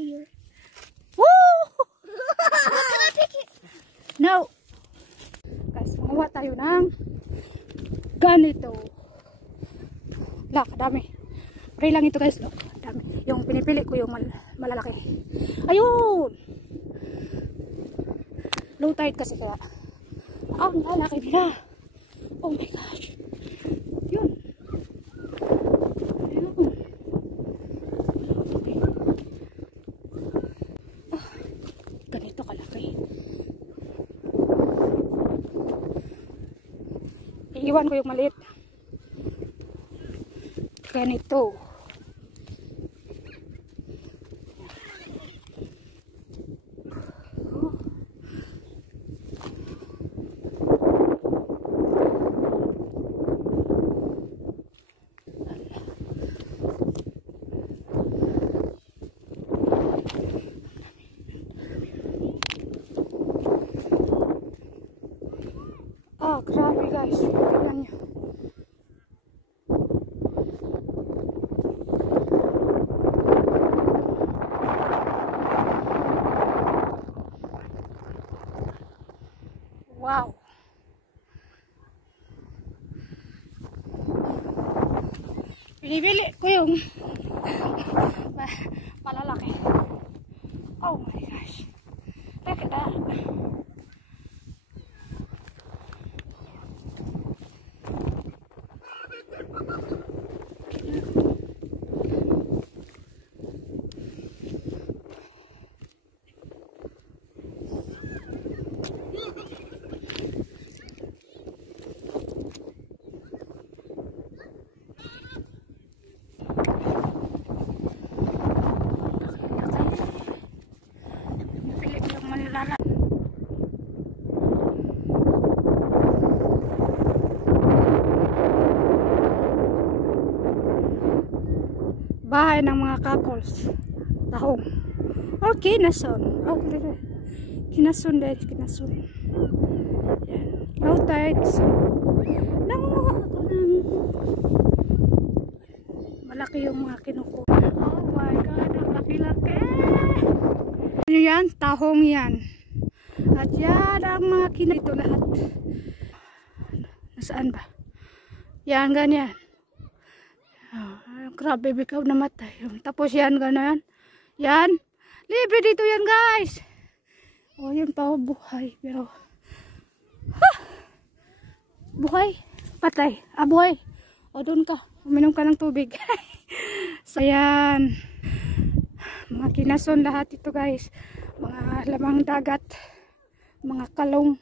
here. Woo! No. Guys, gumawa tayo ng ganito. Kadami. Pray lang ito guys, no? Dami. Yung pinipili ko yung malalaki. Ayun! Low tide kasi kaya. Ang lalaki nila. Oh my gosh. Yun. Ayun. Oh, ganito kalaki. Iiwan ko yung maliit. Ganito. Oh, grabe guys. Tingnan nyo. Wow. Pinipili ko yung malalaki. Oh my gosh. Look at that. Bahay ng mga kakols. Tahong. Oh, kinason. Oh, kinason dahil kinason. Yan. Low tide. So, nangunguha ako ng malaki yung mga kinukuha. Oh my God, ang laki-laki. Ano yan? Tahong yan. At yan ang mga kinito lahat. Nasaan ba? Yan, ganyan. Oh, grabe, bikaw namatay. Tapos yan, gano'n. Yan. Libre dito yan, guys. Oh, yan pa, buhay. Pero, buhay. Patay. Buhay. O, doon ka. Uminom ka ng tubig. So, yan. Mga kinason lahat ito, guys. Mga lamang dagat. Mga kalong.